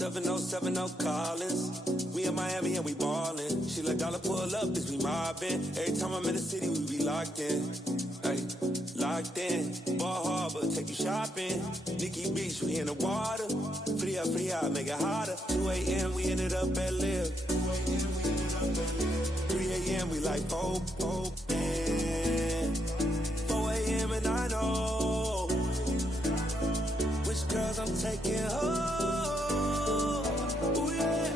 707 Collins. We in Miami and we ballin'. She let dollar pull up, bitch, we mobbin'. Every time I'm in the city, we be locked in. Ay, locked in. Ball Harbor, take you shopping. Nikki Beach, we in the water. Free out, make it hotter. 2 a.m., we ended up at Live. 3 a.m., we like open. 4 a.m. and I know which girls I'm taking home. Ooh, yeah.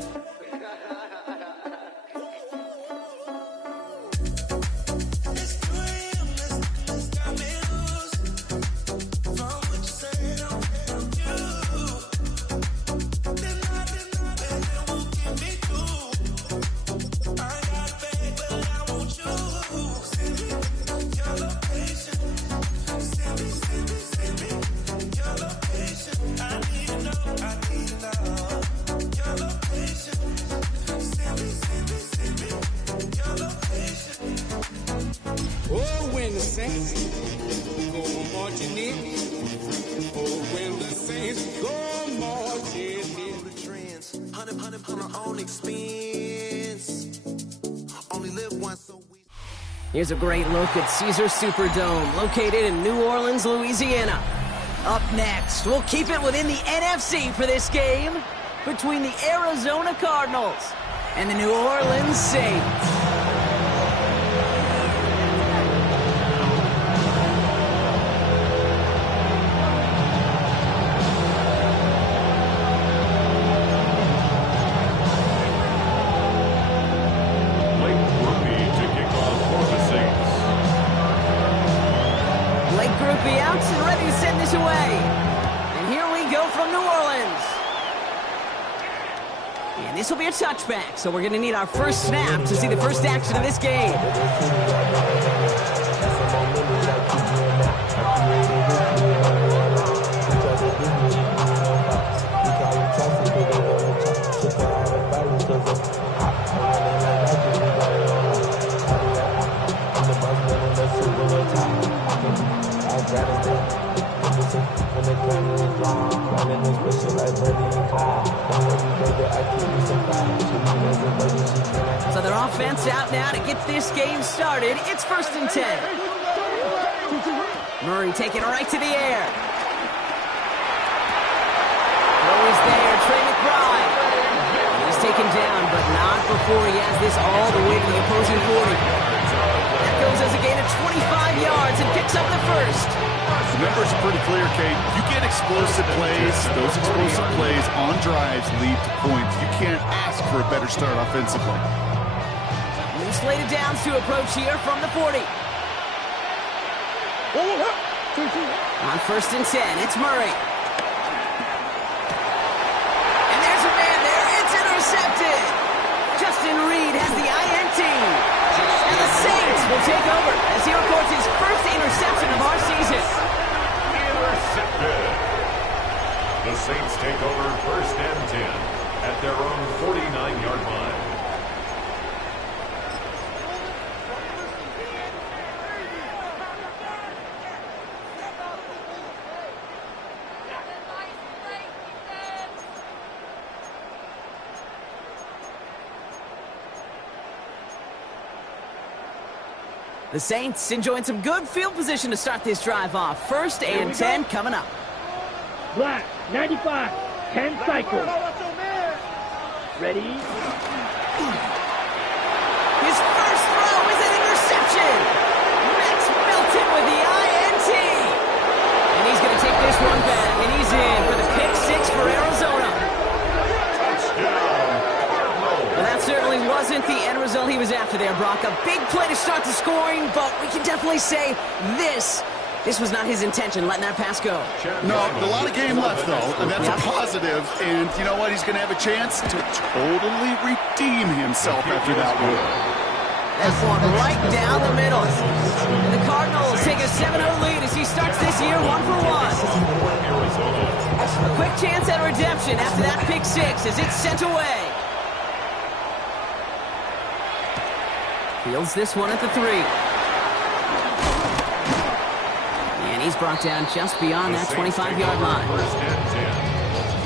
Here's a great look at Caesars Superdome, located in New Orleans, Louisiana. Up next, we'll keep it within the NFC for this game between the Arizona Cardinals and the New Orleans Saints. This will be a touchback, so we're going to need our first snap to see the first action of this game. So their offense out now to get this game started. It's 1st and 10. Murray taking it right to the air. Always there, Trey McBride. He's taken down, but not before he has this all the way to the opposing 40. That goes as a gain of 25 yards and picks up the first. The numbers are pretty clear, Kate. You get explosive plays. Those explosive plays on drives lead to points. You can't ask for a better start offensively. New slated downs to approach here from the 40. On 1st and 10, it's Murray. And there's a man there. It's intercepted. Justin Reed has the INT. And the Saints will take over as he records his first interception of our season. Intercepted. The Saints take over 1st and 10 at their own 49-yard line. The Saints enjoying some good field position to start this drive off. 1st and 10 coming up. Black, 95, 10 cycles. Ready? His first throw is an interception. Max Milton with the INT. And he's going to take this one back, and he's in for the pick 6 for Arizona. Well, that certainly wasn't the end result he was after there, Brock. A big play to start the scoring, but we can definitely say this was not his intention, letting that pass go. No, a lot of game left, though, and that's a positive. And you know what? He's going to have a chance to totally redeem himself after that one. That's one right down the middle. And the Cardinals take a 7-0 lead as he starts this year 1 for 1. A quick chance at redemption after that pick 6 as it's sent away. Fields this one at the 3. And he's brought down just beyond that 25-yard line.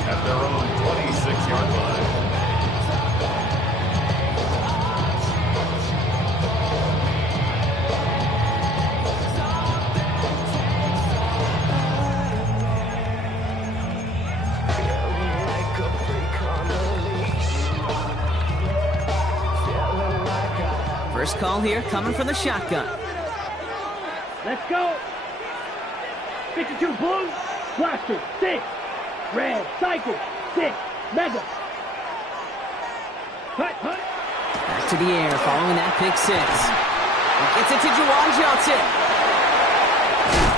at their own 26-yard line. First call here coming from the shotgun. Let's go. 52 blue, blaster, 6. Red, cycle, 6. Mega. Hut. Back to the air following that pick 6. Gets it to Juwan Johnson.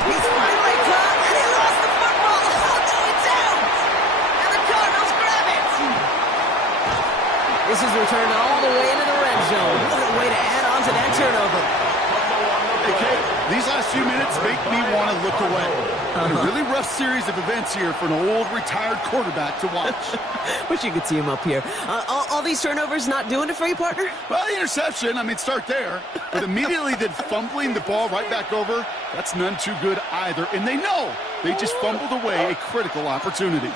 He's finally caught, and he lost the football. Oh, no, it's out. And the Cardinals grab it. This is returned all the way into the red zone. What a way to add on to that turnover. Hey, Kate, these last few minutes make me want to look away. A really rough series of events here for an old retired quarterback to watch. Wish you could see him up here. All these turnovers not doing it for you, partner? Well, the interception, start there. But immediately then fumbling the ball right back over, that's none too good either. And they know they just fumbled away a critical opportunity.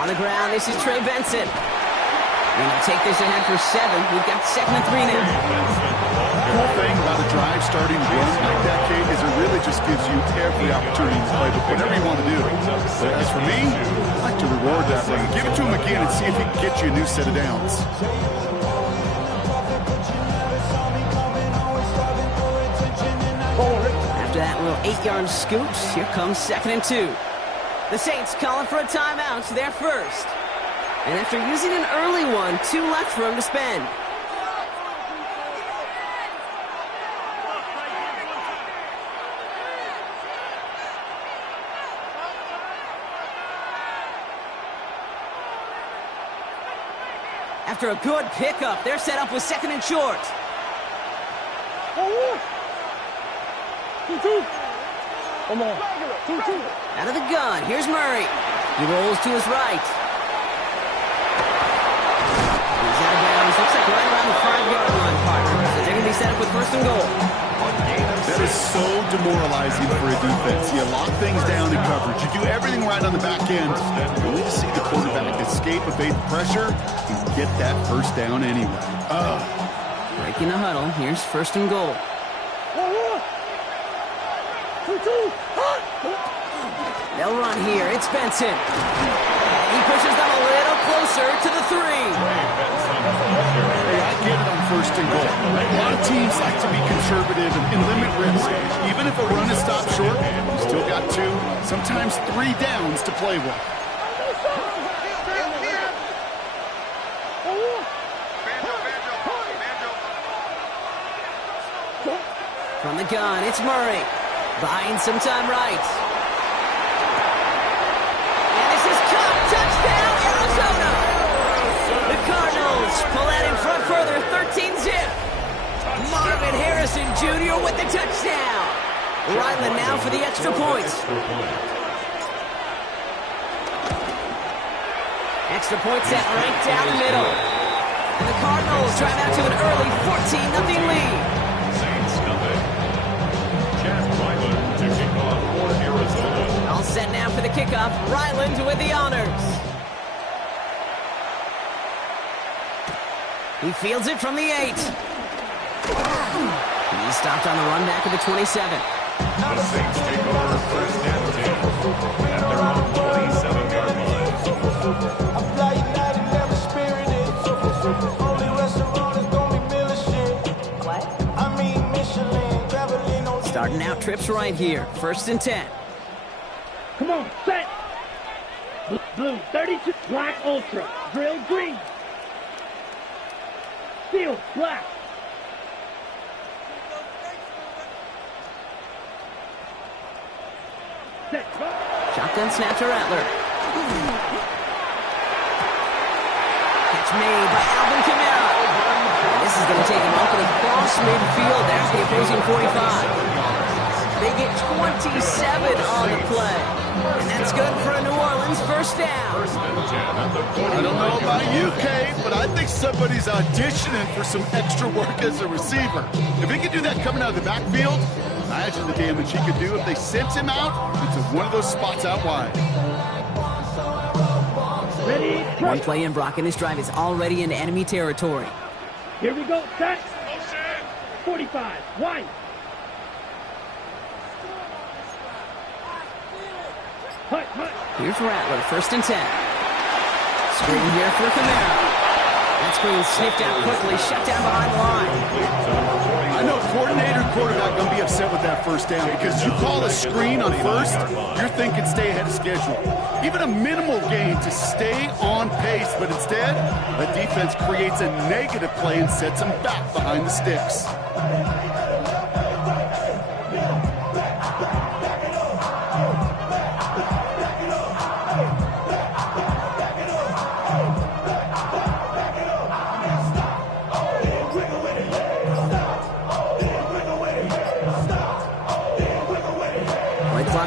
On the ground, this is Trey Benson. We're going to take this ahead for 7. We've got 2nd and 3 now. The cool thing about a drive starting run like that, Kate, is it really just gives you every opportunity to play with whatever you want to do. But as for me, I like to reward that run. Give it to him again and see if he can get you a new set of downs. After that little 8-yard scoot, here comes 2nd and 2. The Saints calling for a timeout, their first. And after using an early one, 2 left for him to spend. After a good pickup, they're set up with 2nd and short. Come on. Out of the gun, here's Murray. He rolls to his right. He's out of bounds, looks like right around the 5-yard line, partner. So they're going to be set up with 1st and goal. That is so demoralizing for a defense. You lock things down in coverage. You do everything right on the back end. You need to see the quarterback escape, evade the pressure, and get that first down anyway. Breaking the huddle, here's 1st and goal. They'll run here. It's Benson. And he pushes them a little closer to the 3. Hey, I get it on 1st and goal. A lot of teams like to be conservative and limit risk. Even if a run is stopped short, you still got 2, sometimes 3 downs to play with. From the gun, it's Murray. Buying some time right. And this is caught. Touchdown, Arizona. The Cardinals pull out in front further, 13-zip. Marvin Harrison Jr. with the touchdown. Ryland now for the extra points. Extra point set right down the middle. And the Cardinals drive out to an early 14-0 lead. All set now for the kickoff. Ryland with the honors. He fields it from the 8. He's stopped on the run back of the 27. The Saints take over 1st and 10 at their own 27-yard line. Starting out trips right here. 1st and 10. Come on, set. Blue, 32. Black Ultra. Drill green. Steel, black. Set. Shotgun snap to Rattler. Catch made by Alvin Kamara. This is going to take him up and across midfield. There's the opposing 45. They get 27 on the play. And that's good for a New Orleans 1st down. I don't know about you, Kate, but I think somebody's auditioning for some extra work as a receiver. If he can do that coming out of the backfield, Imagine the damage he could do if they sent him out into one of those spots out wide. Ready, One play in, Brock, and this drive is already into enemy territory. here we go, set. 45, wide. Hut, hut. Here's Rattler, 1st and 10. Screen here for Kamara. That screen sniffed out quickly, shut down behind the line. I know coordinator and quarterback going to be upset with that first down because you call a screen on first, you're thinking stay ahead of schedule. Even a minimal gain to stay on pace, but instead, the defense creates a negative play and sets them back behind the sticks.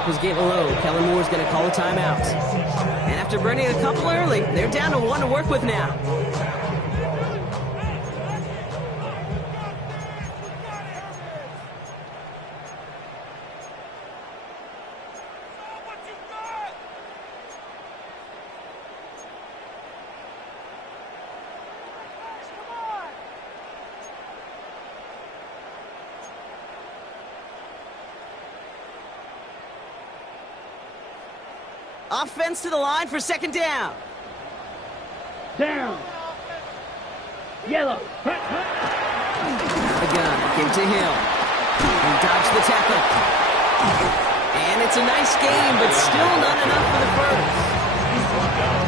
Was getting low. Kellen Moore's going to call a timeout. And after burning a couple early, they're down to 1 to work with now. Offense to the line for 2nd down. Down. Yellow. Hut, hut. The gun, give to Hill. He dodged the tackle. And it's a nice game, but still not enough for the first.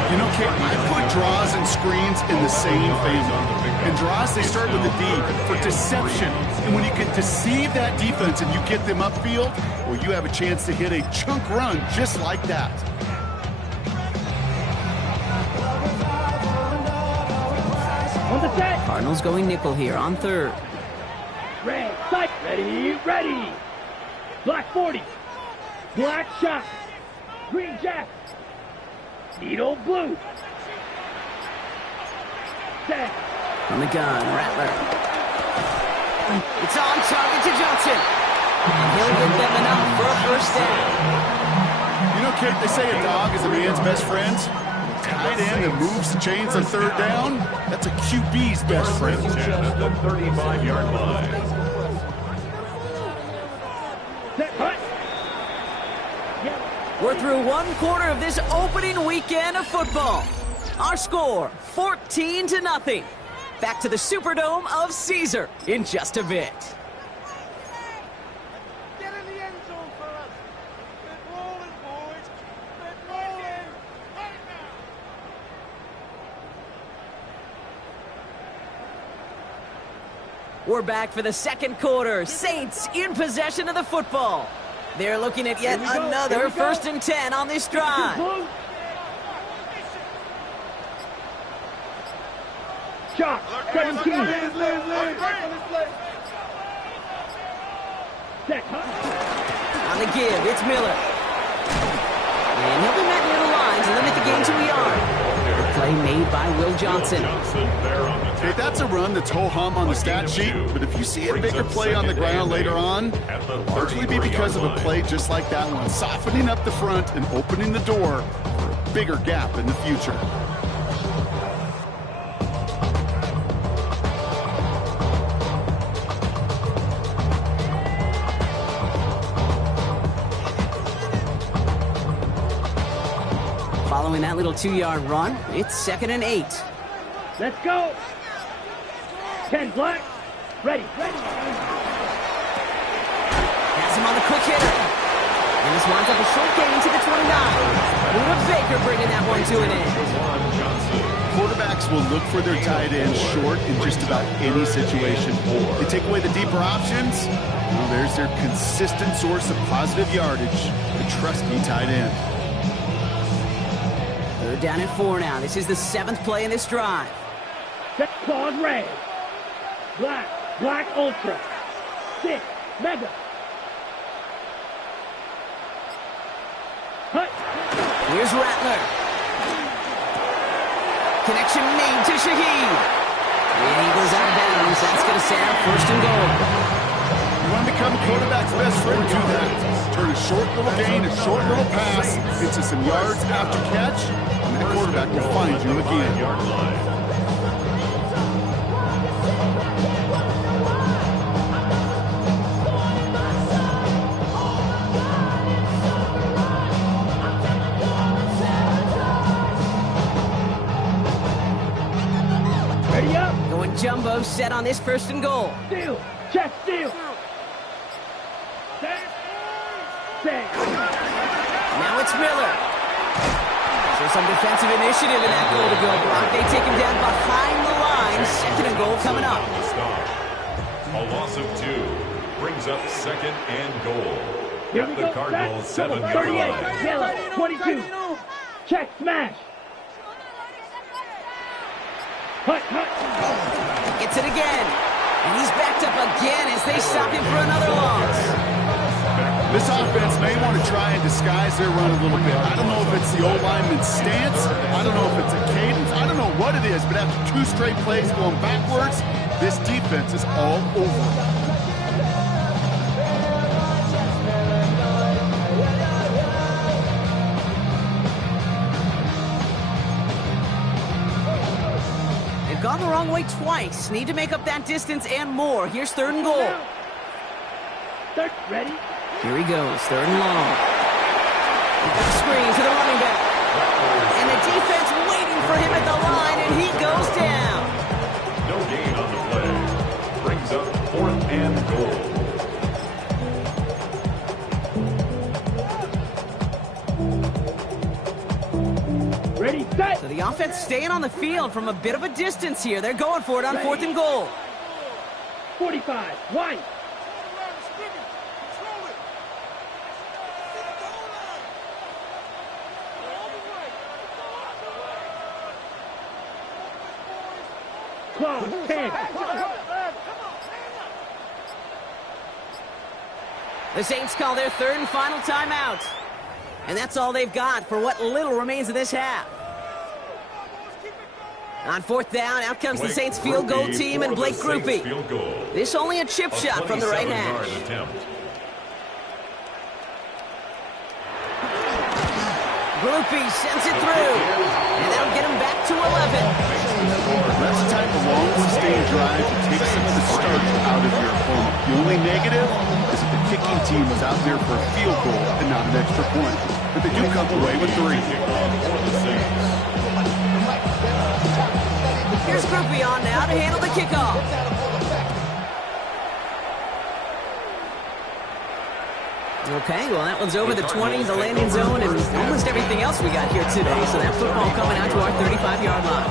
You know, Kate, I put draws and screens in the same family. And draws, they start with a D for deception. And when you can deceive that defense and you get them upfield, well, you have a chance to hit a chunk run just like that. On the set. Cardinals going nickel here on 3rd. Red, sight. Ready, ready. Black 40. Black shot. Green jack. Needle blue. Set. From the gun, Rattler. It's on target to Johnson. And he'll give them enough for a 1st down. You know, Kate, they say a dog is a man's best friend. Tight end that moves the chains on 3rd down, that's a QB's best friend. At the 35-yard line. Set. Hut. We're through 1 quarter of this opening weekend of football. Our score, 14-0. Back to the Superdome of Caesar in just a bit. Get in the end zone for us. Get rolling, boys. Get rolling. Right now. We're back for the 2nd quarter. Saints in possession of the football. They're looking at yet another 1st and 10 on this drive. Blue. Shot. 17. Set. Hut. On the give, it's Miller. And he'll be met near the line to limit the gain to a yard. The play made by Will Johnson. Hey, that's a run that's ho-hum on the stat sheet, but if you see a bigger play on the ground later on, it'll largely be because of a play just like that one, softening up the front and opening the door for a bigger gap in the future. Following that little 2-yard run, it's 2nd and 8. Let's go. 10 black. Ready. Has him on the quick hitter. And this winds up a short gain to the 29. Luda Baker bringing that one to an end. Quarterbacks will look for their tight end short in just about any situation. They take away the deeper options. Well, there's their consistent source of positive yardage, the trusty tight end. They're down at 4 now. This is the 7th play in this drive. Set. Claws red. Black. Black ultra. 6. Mega. Hut. Here's Rattler. Connection made to Shaheed. And he goes out of bounds. That's going to set up 1st and goal. You want to become a quarterback's best friend, do that. Turn a short little gain, a short little pass into some yards after catch, and the quarterback will find you again. Yard line. Ready up. Going jumbo set on this first and goal. Steal. Check steal. Set. Set. Now it's Miller. So some defensive initiative in that goal to go block. They take him down behind the line. Second and goal coming up. On the stop. A loss of 2 brings up second and goal. Here we At the go. Cardinals' Set. 7-yard 38. line. Yellow. 22. Check smash. Hut, hut. Gets it again. And he's backed up again as they stop him for another loss. This offense may want to try and disguise their run a little bit. I don't know if it's the old lineman's stance. I don't know if it's a cadence. I don't know what it is, but after 2 straight plays going backwards, this defense is all over. Gone the wrong way twice. Need to make up that distance and more. Here's third and goal. Third. Ready. Here he goes, third and long. Screen to the running back. And the defense waiting for him at the line, and he goes down. No gain on the play. Brings up 4th and goal. Ready, set. So the offense staying on the field from a bit of a distance here. They're going for it on fourth and goal. 45. White. Close. 10. The Saints call their third and final timeout. And that's all they've got for what little remains of this half. On fourth down, out comes the Saints field goal team and Blake Grupe. This only a chip shot from the right hash. Grupe sends it through, and that'll get him back to 11. That's the type of long, sustained drive that takes some of the starch out of your opponent. The only negative is that the kicking team was out there for a field goal and not an extra point. But they do come away with 3. Here's Grupe on now to handle the kickoff. Okay, well that one's over the 20, the landing zone, and almost everything else we got here today. So that football coming out to our 35-yard line.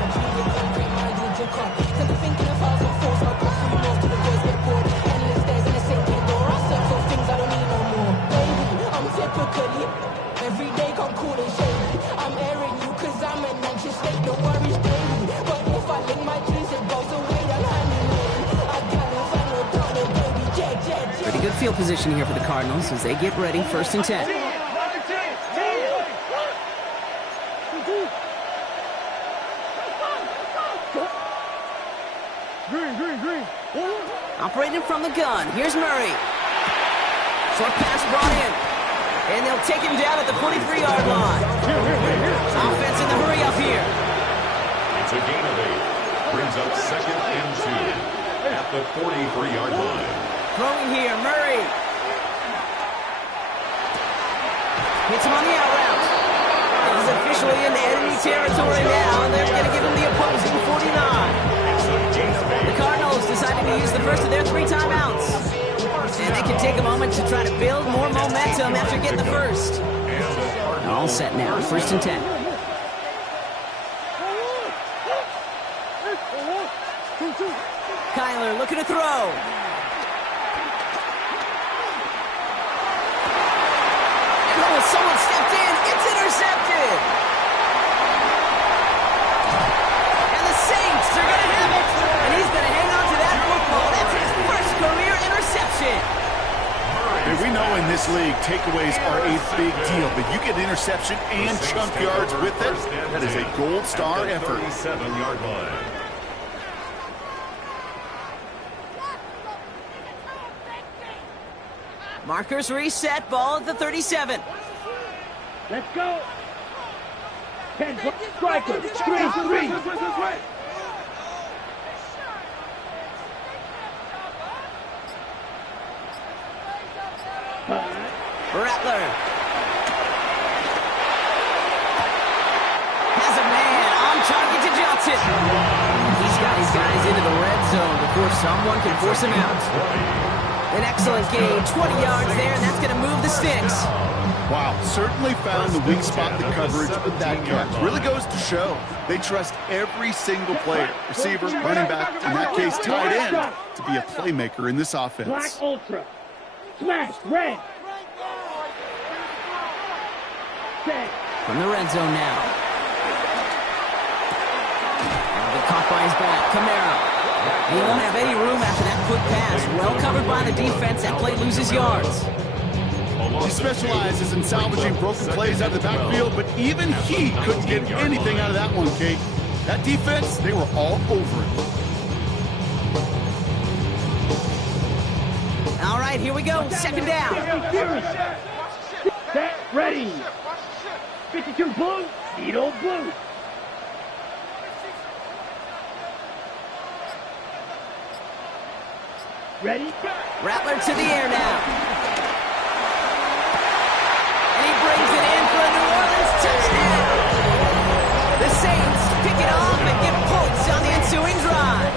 Every day come cool and shady. I'm airing you cause I'm an anxious state. No worries daily. But if I link my keys, it goes away. I'm handling. I gotta find no problem, baby. Jack. Pretty good field position here for the Cardinals as they get ready, first and 10. Green. Operating from the gun, here's Murray. Short pass brought in. And they'll take him down at the 43-yard line. Offense in the hurry up here. It's a gain of 8. Brings up second and 2 at the 43-yard line. Throwing here, Murray. Hits him on the out route. He's officially in enemy territory now, and they're going to give him the opposing 49. The Cardinals decided to use the first of their 3 timeouts. And they can take a moment to try to build more momentum after getting the first. All set now, first and 10. Kyler looking to throw. And oh, someone stepped in. It's intercepted. And the Saints are going to have it. And he's going to hang on to that football. That's his first career interception. Hey, we know in this league, takeaways are a big deal, but you get interception and chunk yards with it. That is a gold star effort. 37-yard line. Markers reset, ball at the 37. Let's go. 10 striker. 3-3. Rattler has a man on target to Johnson. He's got his guys into the red zone before someone can force him out. An excellent gain, 20 yards there, and that's going to move the sticks. Wow, certainly found the weak spot in the coverage with that catch. Really goes to show they trust every single player, receiver, running back, in that case tight end, to be a playmaker in this offense. Black Ultra. Smash. Red. Set. From the red zone now. They're caught by his back. Kamara. He won't have any room after that quick pass. Well covered by the defense. That play loses yards. He specializes in salvaging broken plays out of the backfield, but even he couldn't get anything out of that one, Kate. That defense, they were all over it. All right, here we go. Second down. Set. Ready. 52 blue. Needle blue. Ready? Rattler to the air now. And he brings it in for a New Orleans touchdown. The Saints pick it off and get points on the ensuing drive.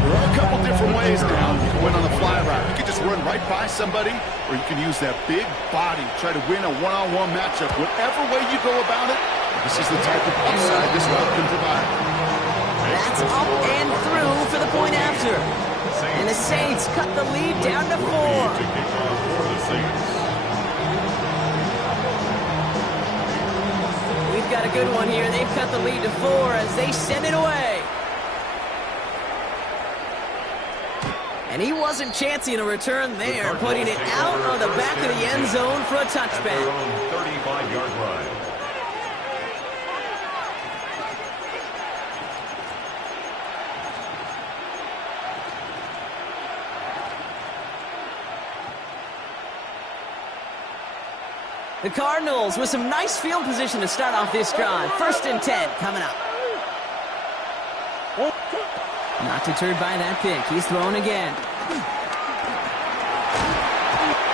There are a couple different ways now you can win on the fly route. You can just run right by somebody, or you can use that big body, try to win a one-on-one matchup. Whatever way you go about it, this is the type of upside this route can provide. That's up and through for the point after. And the Saints cut the lead down to 4. We've got a good one here. They've cut the lead to 4 as they send it away. And he wasn't chancing a return there, putting it out on the back of the end zone for a touchback. 35-yard line. The Cardinals with some nice field position to start off this drive. 1st and 10 coming up. Not deterred by that pick. He's throwing again.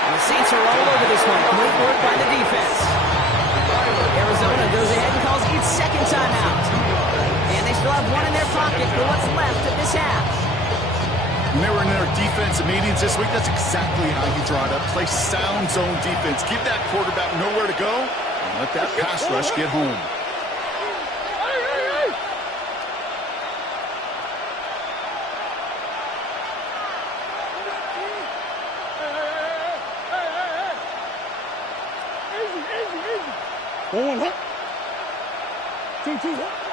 And the Saints are all over this one. Great work by the defense. Arizona goes ahead and calls each second timeout. And they still have one in their pocket for what's left of this half. When they were in their defensive meetings this week, that's exactly how you draw it up. Play sound zone defense. Give that quarterback nowhere to go, and let that pass rush get home.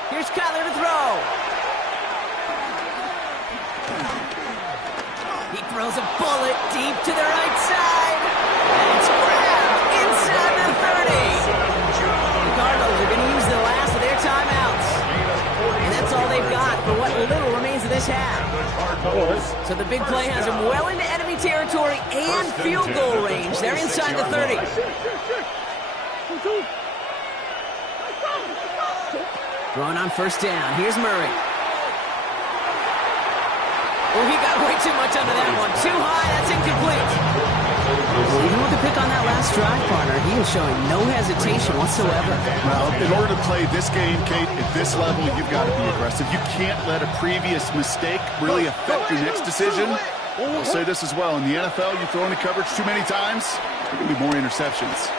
Here's Kyler to throw. He throws a bullet deep to the right side. And it's grabbed inside the 30. The Cardinals are going to use the last of their timeouts. And that's all they've got for what little remains of this half. So the big play has them well into enemy territory and field goal range. They're inside the 30. Throwing on 1st down. Here's Murray. Oh, he got way too much under that one. Too high, that's incomplete. Even with the pick on that last drive, partner, he is showing no hesitation whatsoever. Well, in order to play this game, Kate, at this level, you've got to be aggressive. You can't let a previous mistake really affect your next decision. I'll say this as well. In the NFL, you throw into coverage too many times, there can be more interceptions.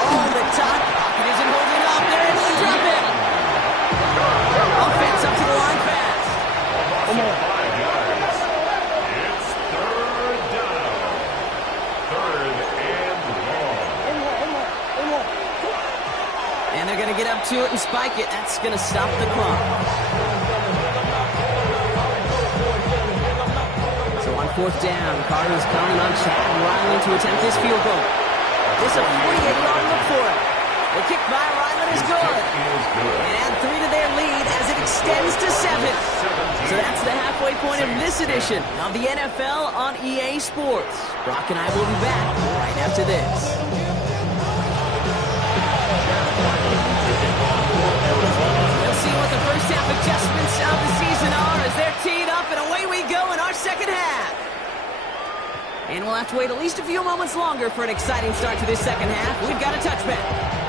Oh, the top pocket isn't holding up. They're able to drop it. Offense up to the line fast. 5 yards. It's 3rd down. 3rd and long. And they're going to get up to it and spike it. That's going to stop the clock. So on 4th down, Cardinals counting on Chad Ryland to attempt this field goal. This is a 48-yard look for it. The kick by Ryland is good. And add 3 to their lead as it extends to 7. So that's the half halfway point of this edition of the NFL on EA Sports. Brock and I will be back right after this. We'll see what the first half adjustments of the season are as they're teed up, and away we go in our second half. And we'll have to wait at least a few moments longer for an exciting start to this second half. We've got a touchback.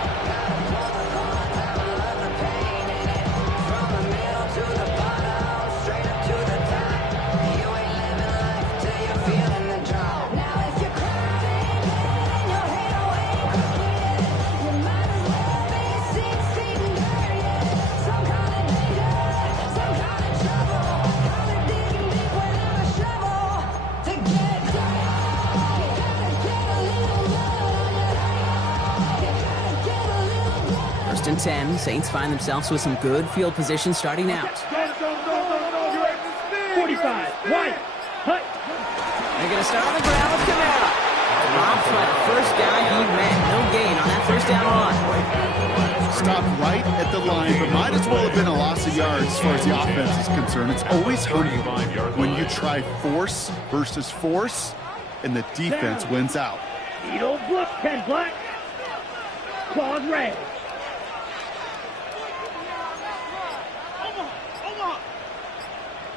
First and 10, Saints find themselves with some good field position starting out. 45, white, hut. They're going to start on the ground with Kamara. Robbed by the first guy he met. No gain on that first down run. Stopped right at the line, but might as well have been a loss of yards as far as the offense is concerned. It's always humbling when you try force versus force, and the defense wins out. Needle blue, 10 black, claws red.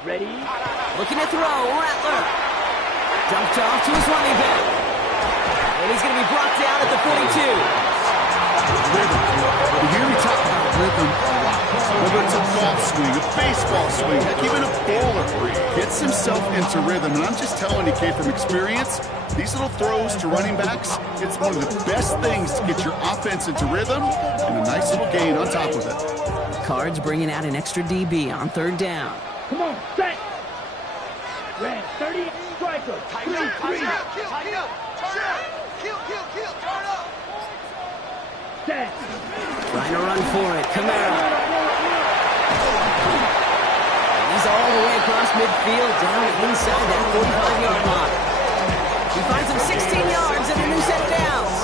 Ready? Looking to throw, Rattler. Dumped off to his running back. And he's going to be brought down at the 42. Rhythm. You hear me talk about rhythm a lot. Whether it's a golf swing, a baseball swing, heck, even a bowler gets himself into rhythm. And I'm just telling you, kid, from experience, these little throws to running backs, it's one of the best things to get your offense into rhythm and a nice little gain on top of it. Cards bringing out an extra DB on third down. Come on, set. Red, 30, striker. 3, 3. Set. Trying to run for it, Kamara. He's all the way across midfield, down inside that 45-yard mark. He finds him 16 yards and a new set of downs.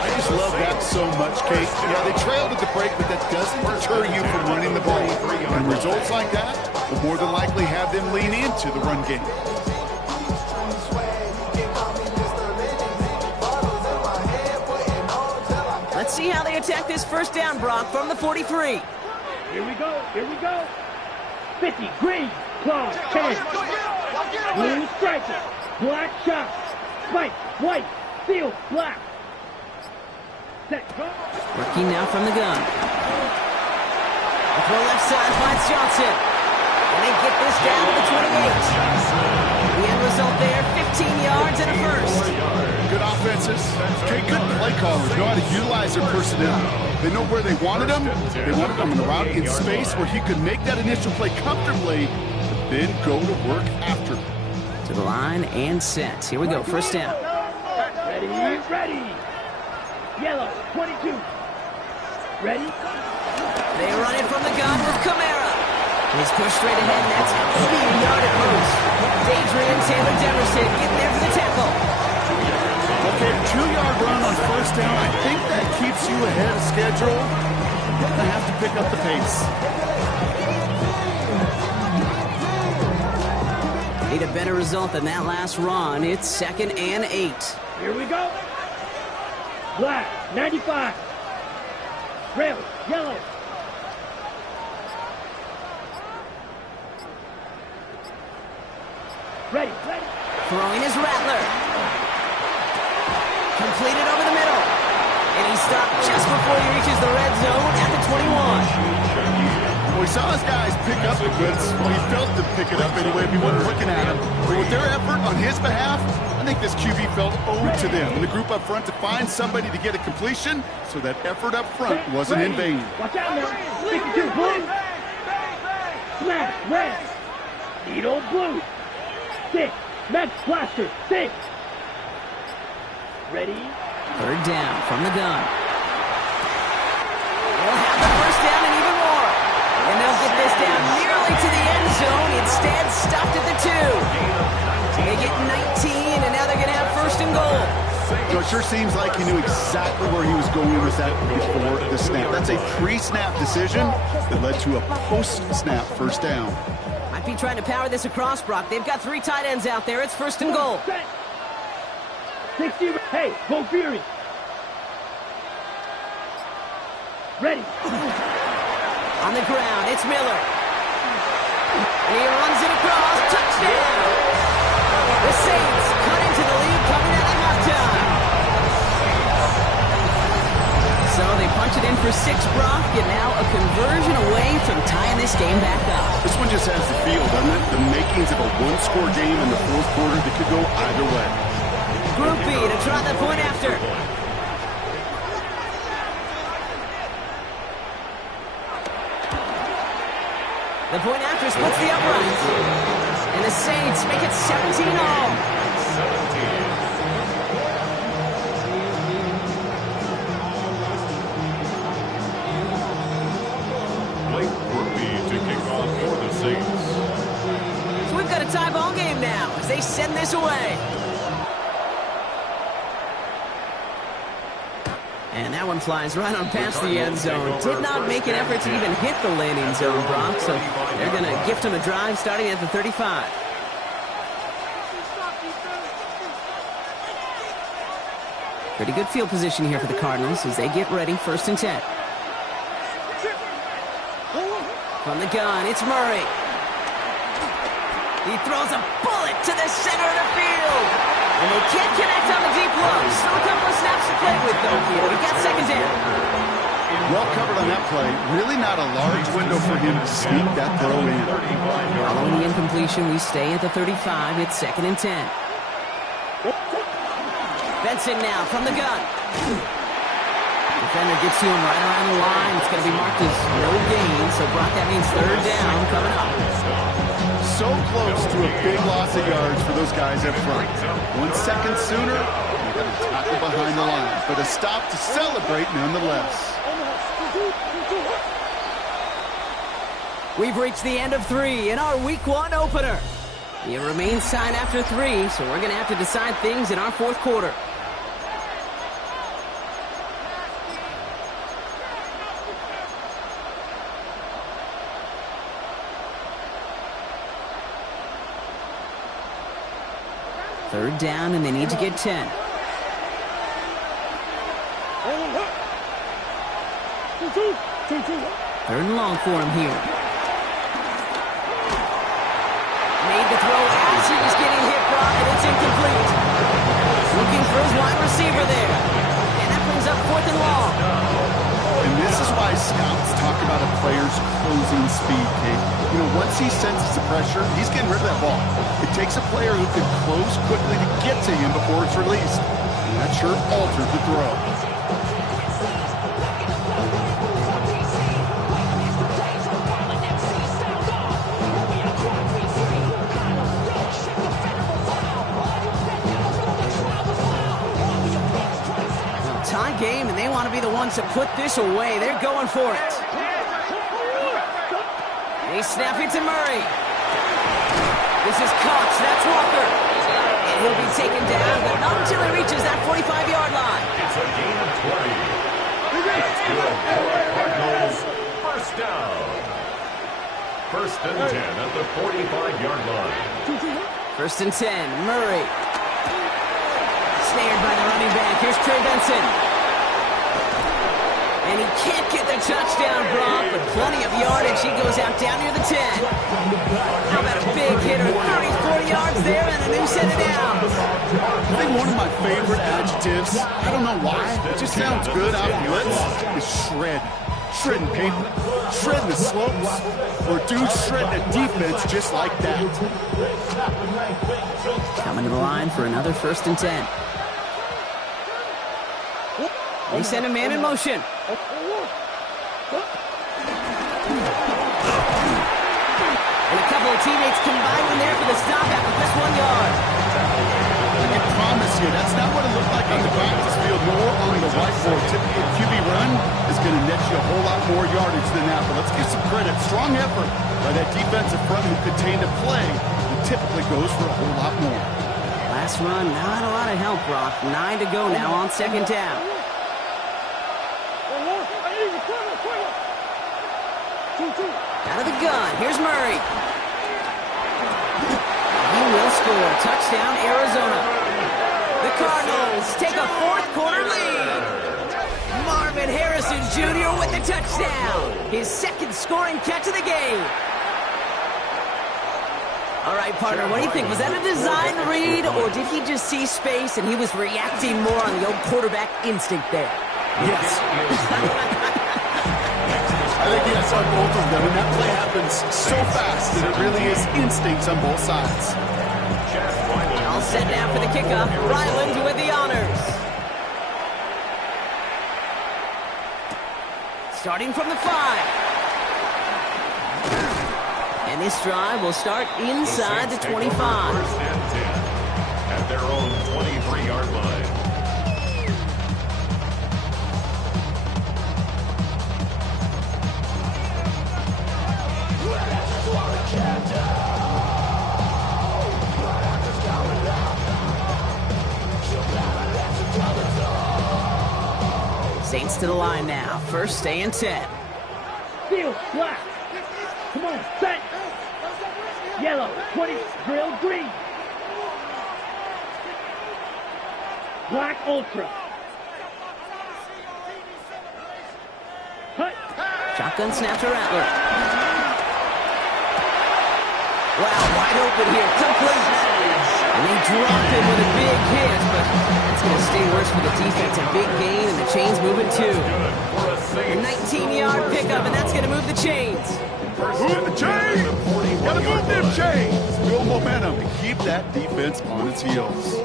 I just love that so much, Kate. Yeah, they trailed at the break, but that doesn't deter you from running the ball. And results like that will more than likely have them lean into the run game. Let's see how they attack this first down, Brock, from the 43. Here we go, here we go. 50, green, claw, 10. Blue striker, black shot, spike, white, field, black. Set, go. Working now from the gun. The throw left side finds Johnson. And they get this down to the 28. The end result there, 15 yards and a first. Good offenses. Okay, good play callers. Know how to utilize their personnel. They know where they wanted them. They wanted them in the route in space where he could make that initial play comfortably, but then go to work after. To the line and set. Here we go, first down. Ready, ready. Yellow, 22. Ready? They run it from the gun with Kamara. He's pushed straight ahead, and that's 80 yard at most. Adrian Taylor Demerson getting there for the tackle. Okay, 2-yard run on first down. I think that keeps you ahead of schedule. You're going to have to pick up the pace. Need a better result than that last run. It's 2nd and 8. Here we go. Black, 95. Red, yellow. Ready, ready. Throwing is Rattler. Completed over the middle. And he stopped just before he reaches the red zone at the 21. Well, we saw his guys pick up the goods. Well, he felt them pick it up anyway if he wasn't looking at him. But with their effort on his behalf, I think this QB felt owed to them. And the group up front to find somebody to get a completion, so that effort up front wasn't in vain. Watch out now. 52, blue. Smash, red. Needle, blue. 6. Max blaster, 6. Ready? Third down from the gun. They'll have the first down and even more. And they'll get this down nearly to the end zone. Instead, stopped at the 2. They get 19, and now they're going to have first and goal. So it sure seems like he knew exactly where he was going with that before the snap. That's a pre-snap decision that led to a post-snap first down. I not be trying to power this across, Brock. They've got 3 tight ends out there. It's 1st and goal. 60. Hey, go Fury. Ready. On the ground, it's Miller. And he runs it across. Touchdown! The Saints cut into the lead coming out of halftime. So they punch it in for 6, Brock, and now a conversion away from tying this game back up. This one just has the feel, doesn't it? The makings of a one-score game in the 4th quarter that could go either way. Group B to try the point after. The point after splits the uprights. And the Saints make it 17-all. 17. Blake Grupe to kick off for the Saints. So we've got a tie ball game now as they send this away. And that one flies right on past the end zone. Did not make an effort to even hit the landing zone, Brock. So they're going to gift him a drive starting at the 35. Pretty good field position here for the Cardinals as they get ready, 1st and 10. From the gun, it's Murray. He throws a bullet to the center of the field. And they can't connect on the deep low. Still a couple of snaps to play with, though, Peter. We got 2nd down. Well covered on that play. Really not a large window for him to sneak that throw in. Following the incompletion, we stay at the 35. It's 2nd and 10. Benson now from the gun. Defender gets to him right around the line. It's going to be marked as no gain. So, Brock, that means 3rd down coming up. So close to a big loss of yards for those guys up front. 1 second sooner, they're going to tackle behind the line. But a stop to celebrate nonetheless. We've reached the end of 3 in our Week 1 opener. It remains tied after 3, so we're going to have to decide things in our 4th quarter. Third down, and they need to get 10. 3rd and long for him here. Made the throw as he was getting hit, Brock, and it's incomplete. Looking for his wide receiver there. And that brings up 4th and long. And this is why scouts talk about a player's closing speed, Kate. You know, once he senses the pressure, he's getting rid of that ball. It takes a player who can close quickly to get to him before it's released. And that sure altered the throw. Tie game, and they want to be the ones to put this away. They're going for it. They snap it to Murray. This is Cox. That's Walker. And he'll be taken down, but not until he reaches that 45-yard line. It's a gain of 20. That's good for the Cardinals. 1st down. 1st and 10 at the 45-yard line. 1st and 10. Murray. Snared by the running back. Here's Trey Benson. And he can't get the touchdown, Brock, but plenty of yardage. He goes out down near the 10. How about a big hitter? 30, 40 yards there and a new set of downs. I think one of my favorite adjectives, I don't know why, it just sounds good out blitz, is shred. Shredding paper, shredding the slopes, or dude shredding a defense just like that. Coming to the line for another 1st and 10. They send a man in motion. And a couple of teammates combining there for the stop after just 1 yard. I promise you, that's not what it looked like on the practice field, nor on the whiteboard. Typically, a QB run is going to net you a whole lot more yardage than that. But let's give some credit. Strong effort by that defensive front who contained a play that typically goes for a whole lot more. Last run, not a lot of help, Brock. 9 to go now on 2nd down. Out of the gun, here's Murray. will score. Touchdown, Arizona. The Cardinals take a fourth-quarter lead. Marvin Harrison Jr. with the touchdown. His second scoring catch of the game. All right, partner, what do you think? Was that a design read, or did he just see space and he was reacting more on the old quarterback instinct there? Yes. I think yes on both of them, and that play happens so fast that it really is instincts on both sides. All set now for the kickoff. Ryland with the honors. Starting from the 5. And this drive will start inside the 25. First and 10 at their own 23-yard line. Saints to the line now. First and 10. Field, black. Come on, set. Yellow, 20, drill, green. Black, ultra. Hut. Shotgun snap to Rattler. Wow, wide open here. Complete. And they drop him with a big hit, but it's going to stay worse for the defense. A big gain, and the chains moving too. A 19-yard pickup, and that's going to move the chains. Move the chains! Gotta move them chains! Build momentum and keep that defense on its heels.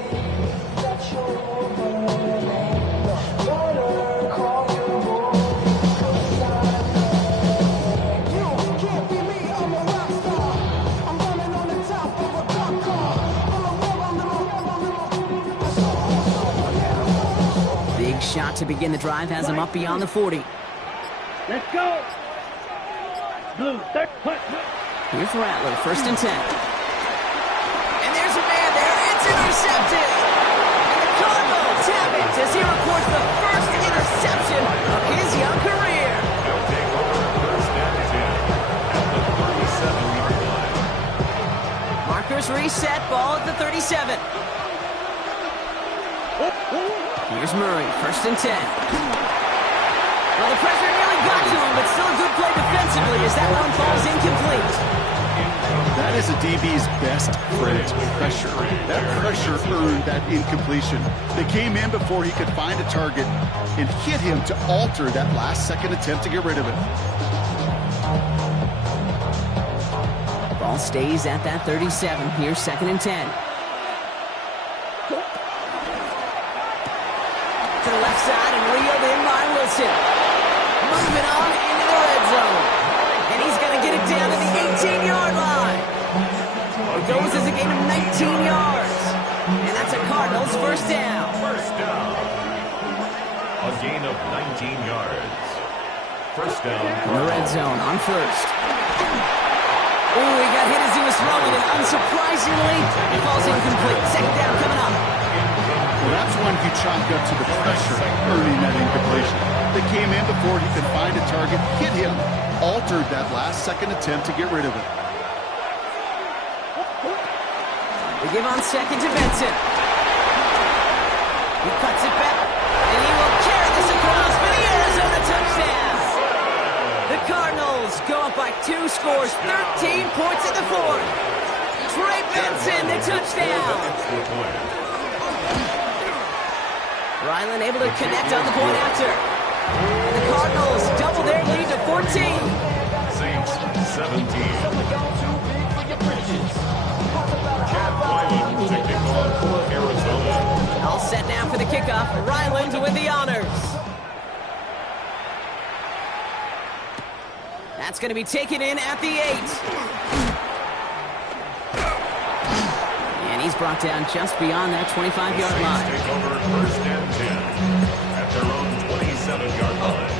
Big shot to begin the drive has him up beyond the 40. Let's go. Blue, third, hut. Here's Rattler, first and 10. And there's a man there. It's intercepted. And the Cardinals have it as he records the first interception of his young career. They'll take over first and 10 at the 37-yard line. Markers reset, ball at the 37. Here's Murray, first and 10. Well, the pressure nearly got to him, but still a good play defensively as that one falls incomplete. That is a DB's best friend, pressure. That pressure earned that incompletion. They came in before he could find a target and hit him to alter that last-second attempt to get rid of it. Ball stays at that 37. Here's second and 10. To the left side and reeled in by Wilson. Moving on into the red zone. And he's going to get it down to the 18-yard line. It goes as a gain of 19 yards. And that's a Cardinals first down. First down. A gain of 19 yards. First down. In the red zone on first. Ooh, he got hit as he was throwing it. Unsurprisingly, it falls incomplete. Second down coming up. Well, that's one he chalked up to the pressure, earning that incompletion. They came in before he could find a target, hit him, altered that last-second attempt to get rid of it. They give on second to Benson. He cuts it back, and he will carry this across for the Arizona touchdown. The Cardinals go up by 2 scores, 13 points in the fourth. Trey Benson, the touchdown. Ryland able to connect on the point after. And the Cardinals double their lead to 14. Saints 17. Chad Ryland taking on for Arizona. All set now for the kickoff. Ryland with the honors. That's going to be taken in at the 8. And he's brought down just beyond that 25-yard line. Saints take over first and 10 at their own 27-yard line.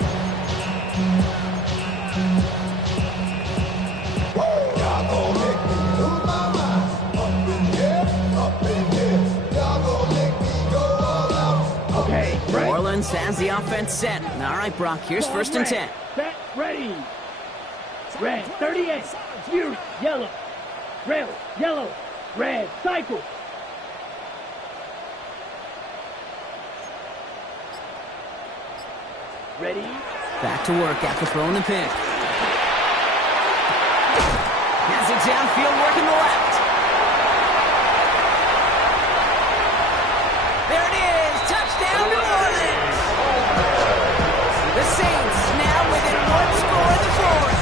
Okay, New Orleans has the offense set. All right, Brock, here's first and 10. Set, ready. Red, 38. Fury, yellow. Red, yellow. Red, cycle. Ready? Back to work after throwing the pick. Has it downfield, working the left. There it is, touchdown New Orleans. The Saints now within one score in the fourth.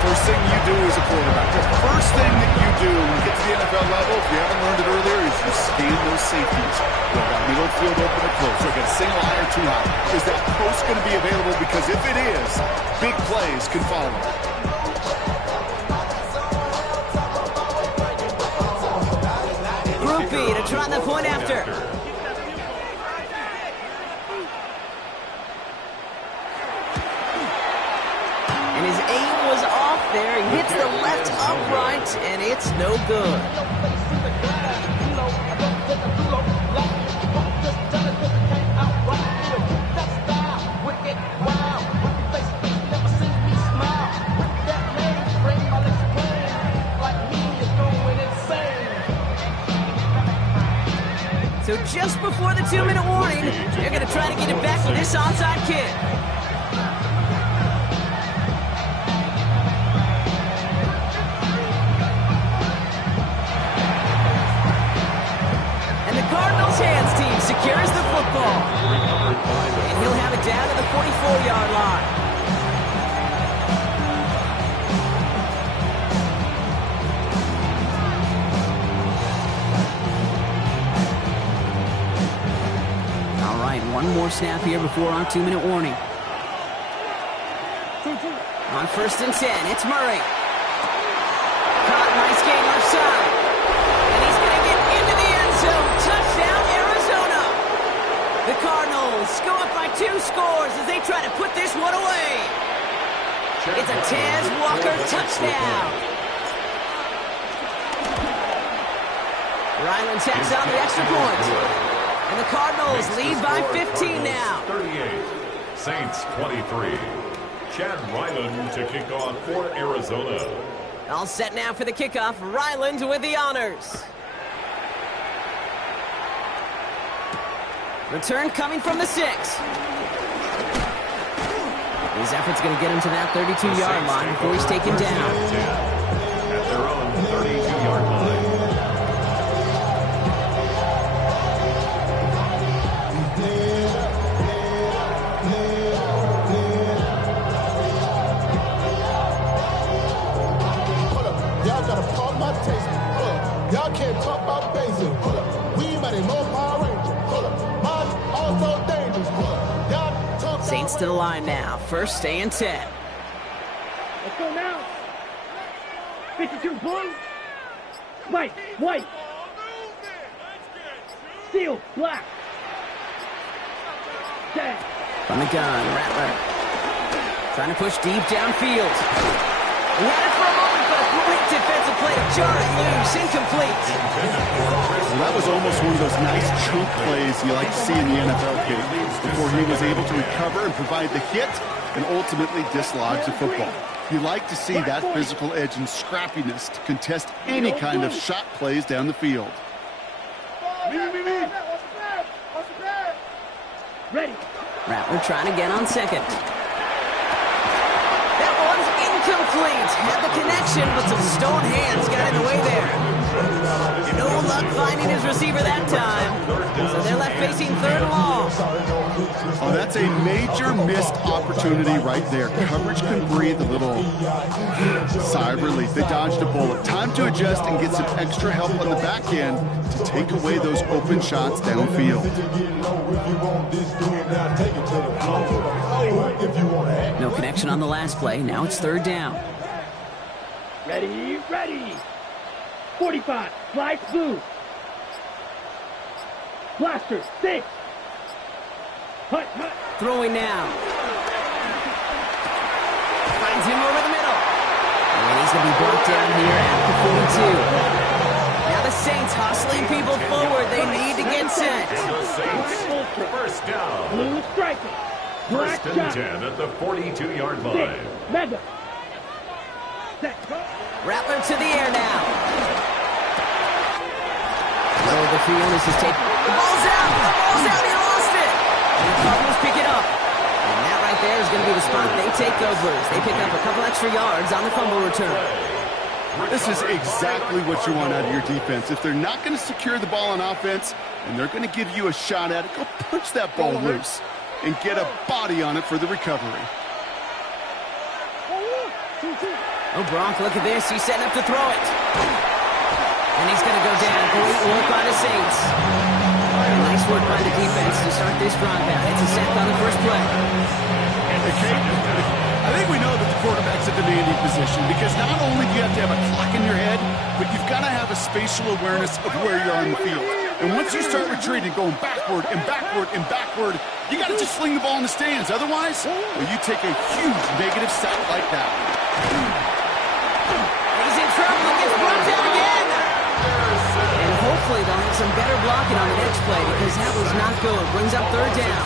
First thing you do as a quarterback, the first thing that you do when you get to the NFL level, if you haven't learned it earlier, is you scan those safeties. Well, that middle field open or close. Like a single high or too high. Is that post going to be available? Because if it is, big plays can follow. Group B to try the point after. And his aim was off there. He hits the left upright, and it's no good. So just before the 2-minute warning, they're going to try to get it back with this onside kick. And the Cardinals hands team secures the football. And he'll have it down to the 44-yard line. One more snap here before our 2-minute warning. On 1st and 10, it's Murray. Caught, nice game left side. And he's going to get into the end zone. Touchdown, Arizona. The Cardinals go up by 2 scores as they try to put this one away. It's a Taz Walker touchdown. Ryland tacks on the extra point. And the Cardinals lead by 15 now. 38, Saints 23. Chad Ryland to kick off for Arizona. All set now for the kickoff. Ryland with the honors. Return coming from the 6. His effort's going to get him to that 32-yard line before he's taken down. At their own 32-yard line. Y'all can't talk about basic. We might be more Power Ranger. Mine also dangerous. Y'all talk Saints to the line now. 1st and 10. Let's go now. 52 blue. White, white. Steel, black. Dead. From the gun, Rattler. Trying to push deep downfield. He had it for a moment, but a great defensive play to jar it loose. Incomplete. Well, that was almost one of those nice chunk plays you like to see in the NFL game before he was able to recover and provide the hit and ultimately dislodge the football. You like to see that physical edge and scrappiness to contest any kind of shot plays down the field. Ready. Rattler trying again on 2nd. That one's incomplete. Had the connection, but some stone hands got in the way there. No luck finding his receiver that time. So they're left facing 3rd and long. Oh, that's a major missed opportunity right there. Coverage can breathe a little sigh of relief. They dodged a bullet. Time to adjust and get some extra help on the back end to take away those open shots downfield. No connection on the last play. Now it's 3rd down. Ready, ready. 45, flight blue. Blaster, 6. Hut, hut. Throwing now. Finds him over the middle. And he's going to be brought down here at the 42. Now the Saints hustling people forward. They need to get set. The Saints, 1st down. Blue striker. Black 1st and shot. 10 at the 42-yard 6. line. Mega. set, go. Rattler to the air now. Middle of the field, this is taken. The ball's out! The ball's out! He lost it! And the Cardinals pick it up. And that right there is going to be the spot they take over. They pick up a couple extra yards on the fumble return. This is exactly what you want out of your defense. If they're not going to secure the ball on offense, and they're going to give you a shot at it, go punch that ball loose and get a body on it for the recovery. Oh, Gronk, look at this. He's setting up to throw it. And he's going to go down. Great work by the Saints. And nice work by the defense to start this drive out. It's a sack on the first play. I think we know that the quarterback's a demanding position because not only do you have to have a clock in your head, but you've got to have a spatial awareness of where you are on the field. And once you start retreating, going backward and backward and backward, you got to just fling the ball in the stands. Otherwise, well, you take a huge negative sack like that. He's in trouble. He gets brought down again. And hopefully they'll have some better blocking on the next play because that was not good. Brings up third down.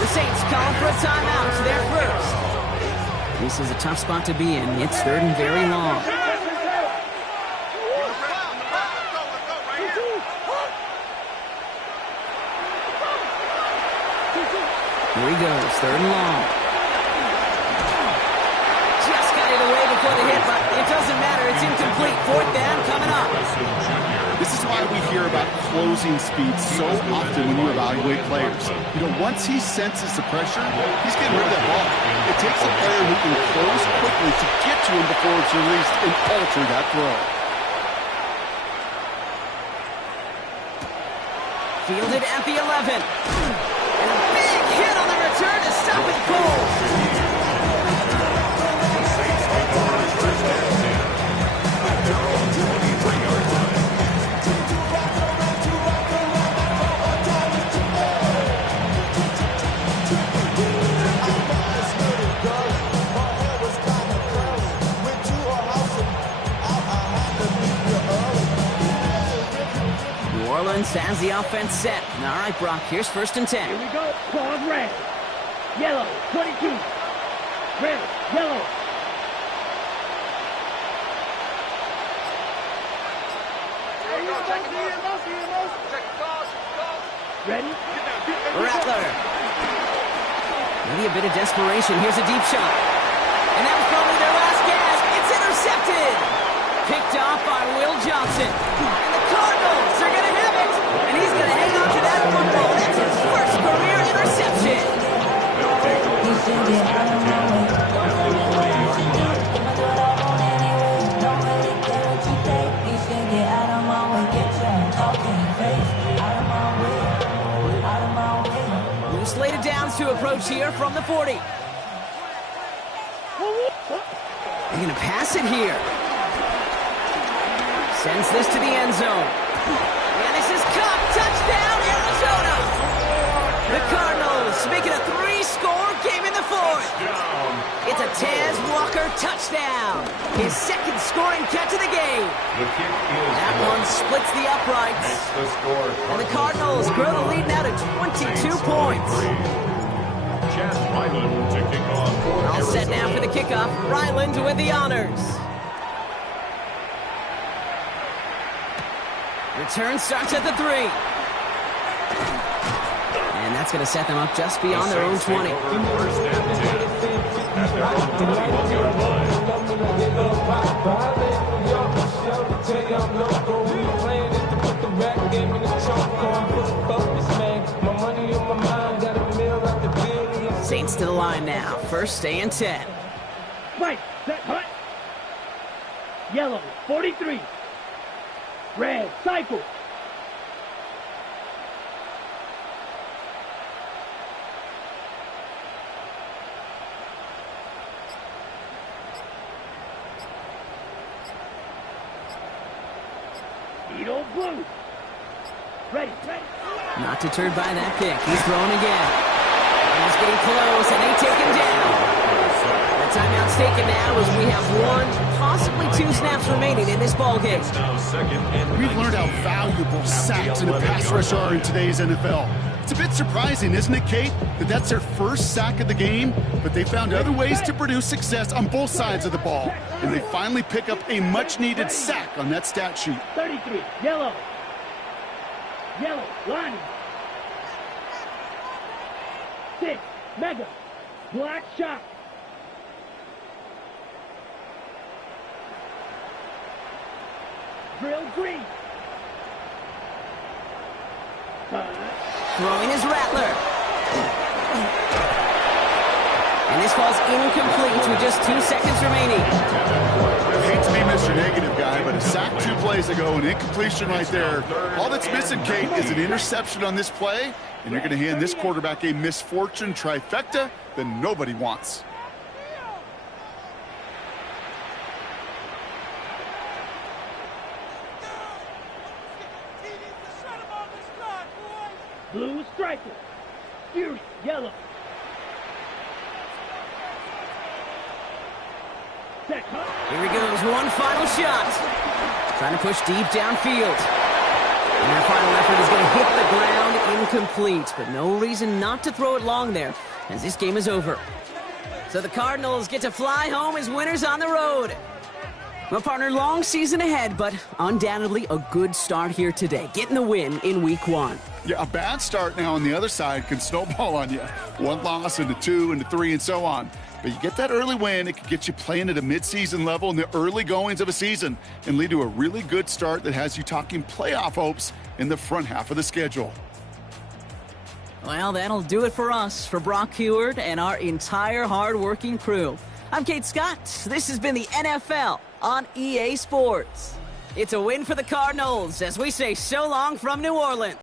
The Saints calling for a timeout, so they're first. This is a tough spot to be in. It's third and very long. Here he goes, third and long. Just got it away before the hit, but it doesn't matter. It's incomplete. Fourth down coming up. This is why we hear about closing speed so often when you evaluate players. You know, once he senses the pressure, he's getting rid of that ball. It takes a player who can close quickly to get to him before it's released and alter that throw. Fielded at the 11. And a big hit on the return to stop it cold. Has the offense set. All right, Brock, here's first and 10. Here we go. Ball red. Yellow, 22. Red, yellow. Ready? Rattler. Maybe a bit of desperation. Here's a deep shot. And that was probably their last gasp. It's intercepted. Picked off by Will Johnson. And the Cardinals are going to have it. And he's going to hang on to that football. That's his first career interception. We slated downs to approach here from the 40. They're going to pass it here. Sends this to the end zone. And this is caught. Touchdown, Arizona! The Cardinals make it a 3-score game in the fourth. It's a Taz Walker touchdown. His second scoring catch of the game. That one splits the uprights. And the Cardinals grow the lead now to 22 points. All set now for the kickoff. Ryland with the honors. Return starts at the 3. And that's going to set them up just beyond their own 20. Saints to the line now. First and 10. Right, set, hut. Yellow, 43. Red, cycle. Beetle blue. Ready. Not deterred by that pick. He's throwing again. And he's getting close, and they take him down. The timeout's taken now as we have 1, possibly 2 snaps remaining in this ballgame. We've learned how valuable sacks in a pass rush are in today's NFL. It's a bit surprising, isn't it, Kate, that that's their first sack of the game, but they found other ways to produce success on both sides of the ball, and they finally pick up a much-needed sack on that stat sheet. 33, yellow. Yellow, Lonnie. 6, Mega. Black shot. Drill green. Throwing his Rattler. And this ball's incomplete with just 2 seconds remaining. I hate to be Mr. Negative guy, but a sack 2 plays ago, an incompletion right there. All that's missing, Kate, is an interception on this play, and you're going to hand this quarterback a misfortune trifecta that nobody wants. Blue striker. Fury, yellow. Set up. Here he goes, one final shot. Trying to push deep downfield. And that final effort is going to hit the ground incomplete, but no reason not to throw it long there, as this game is over. So the Cardinals get to fly home as winners on the road. Well, partner, long season ahead, but undoubtedly a good start here today, getting the win in Week 1. Yeah, a bad start now on the other side can snowball on you. 1 loss into 2 into 3 and so on. But you get that early win, it can get you playing at a midseason level in the early goings of a season and lead to a really good start that has you talking playoff hopes in the front half of the schedule. Well, that'll do it for us, for Brock Huard and our entire hard-working crew. I'm Kate Scott. This has been the NFL on EA Sports. It's a win for the Cardinals as we say so long from New Orleans.